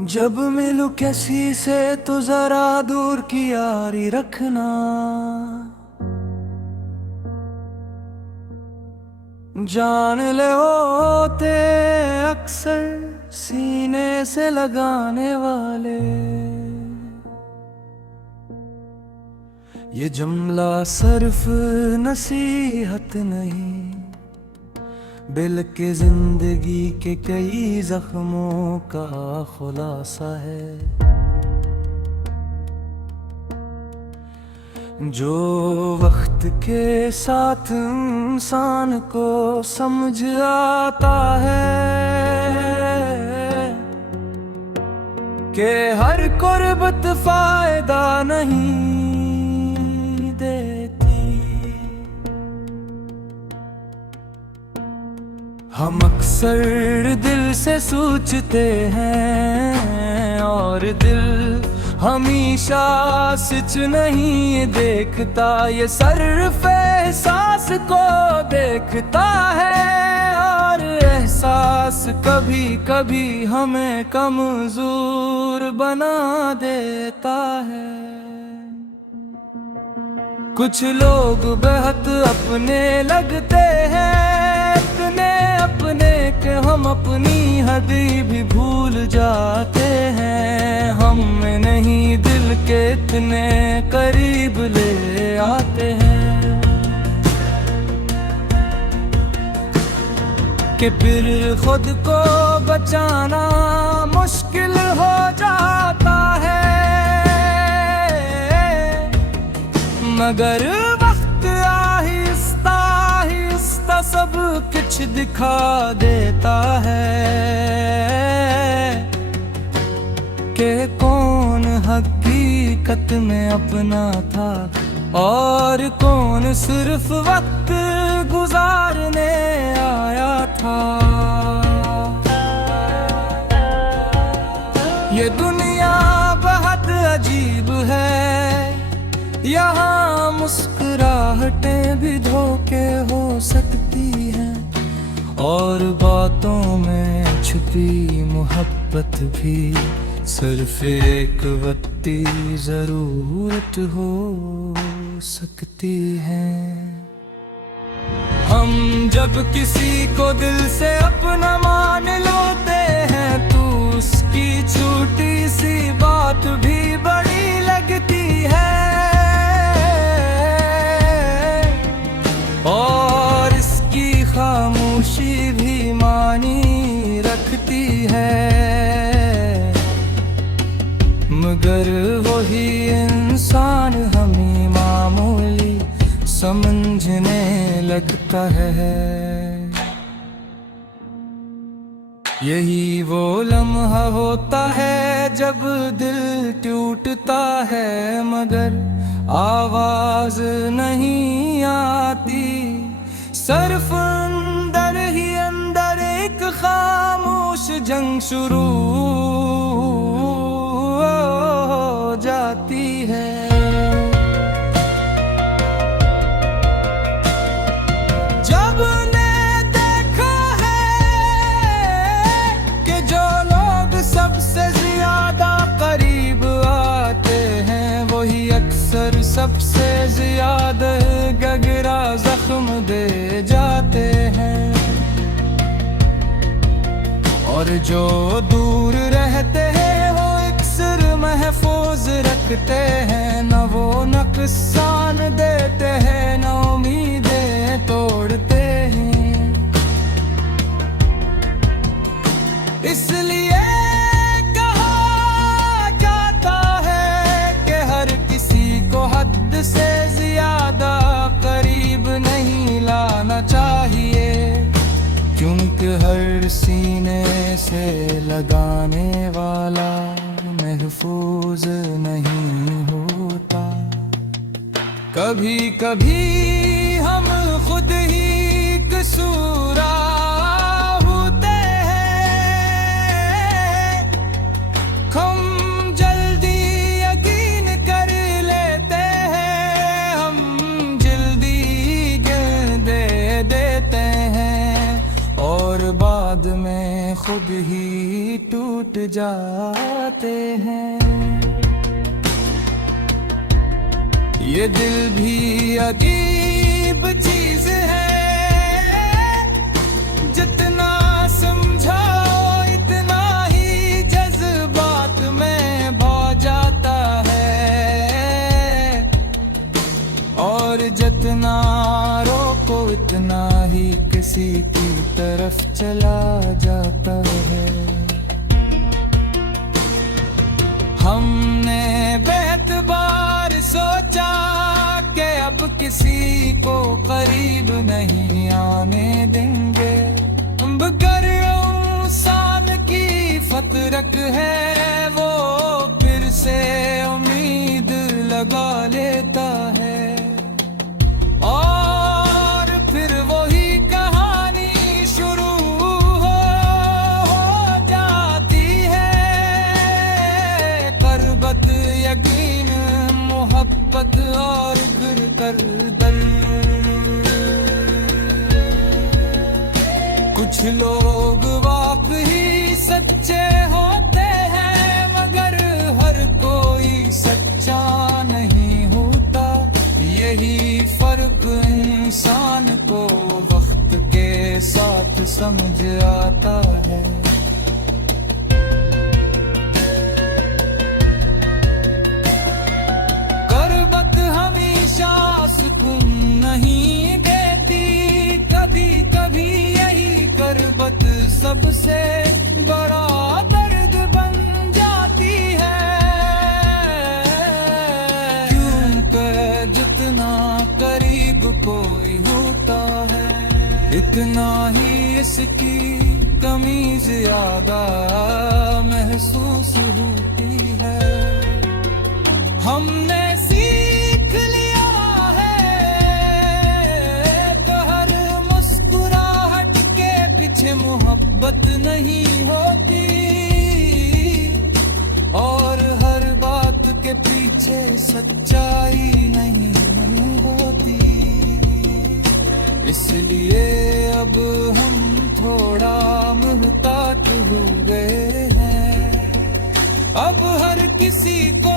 जब मिलूं किसी से तो जरा दूर की यारी रखना। जान ले होते अक्सर सीने से लगाने वाले। ये जुमला सिर्फ नसीहत नहीं, बल्कि जिंदगी के कई जख्मों का खुलासा है। जो वक्त के साथ इंसान को समझ आता है कि हर कुर्बत फायदा नहीं देती। हम अक्सर दिल से सोचते हैं और दिल हमेशा सच नहीं देखता। ये सिर्फ एहसास को देखता है और एहसास कभी कभी हमें कमजोर बना देता है। कुछ लोग बेहद अपने लगते हैं, अपने के हम अपनी हद भी भूल जाते हैं। हम में नहीं दिल के इतने करीब ले आते हैं कि फिर खुद को बचाना मुश्किल हो जाता है। मगर वक्त आहिस्ता आहिस्ता सब कुछ दिखा देता है कि कौन हकीकत में अपना था और कौन सिर्फ वक्त गुजारने आया था। ये दुनिया बहुत अजीब है, यहाँ मुस्कुराहटें भी धोखे हो सकती हैं और बातों में छुपी मोहब्बत भी सिर्फ एक वक्ती जरूरत हो सकती है। हम जब किसी को दिल से अपना मान लेते हैं तो उसकी छोटी सी बात भी बड़ी लगती है और इसकी खामोशी भी मानी रखती है। मगर वही इंसान हमें मामूली समझने लगता है। यही वो लम्हा होता है जब दिल टूटता है मगर आवाज नहीं आती। सिर्फ अंदर ही अंदर एक खामोश जंग शुरू हो जाती है। जब ने देखा है कि जो लोग सबसे ज्यादा करीब आते हैं वही अक्सर सबसे ज्यादा गहरा जख्म दे जाते हैं और जो दूर रहते हैं वो अक्सर महफूज रखते हैं। न वो नुकसान देते हैं न उम्मीदें तोड़ते हैं। इसलिए कहा जाता है कि हर किसी को हद से ज्यादा करीब नहीं लाना चाहिए क्योंकि हर सीने से लगाने वाला महफूज नहीं होता। कभी कभी हम खुद ही कसूरवार होते हैं। हम जल्दी यकीन कर लेते हैं, हम जल्दी गिल दे देते हैं और बाद में खुद ही टूट जाते हैं। ये दिल भी अजीब चीज है, जितना समझाओ इतना ही जज्बात में बह जाता है, और जितना रोको इतना ही किसी की तरफ चला जाता है। हमने बेतबार सोचा कि अब किसी को करीब नहीं आने देंगे, मगर इंसान की फतरक है वो फिर से उम्मीद लगा लेता है, और फिर वही कहानी शुरू हो जाती है। करबत यकीन मोहब्बत और फिर दर्द। कुछ लोग वाकई सच्चे होते हैं, मगर हर कोई सच्चा नहीं होता। यही फर्क इंसान को वक्त के साथ समझ आता है। करबत हमेशा सुकून नहीं देती, कभी कभी यही करबत सबसे बड़ा दर्द बन जाती है। क्योंकि जितना करीब कोई होता है, इतना ही इसकी कमी ज्यादा महसूस होती है। हमने सीख लिया है कि हर मुस्कुराहट के पीछे मोहब्बत नहीं होती, और हर बात के पीछे सच्चाई नहीं होती। इसलिए अब हम थोड़ा मुहताज हो गए हैं। अब हर किसी को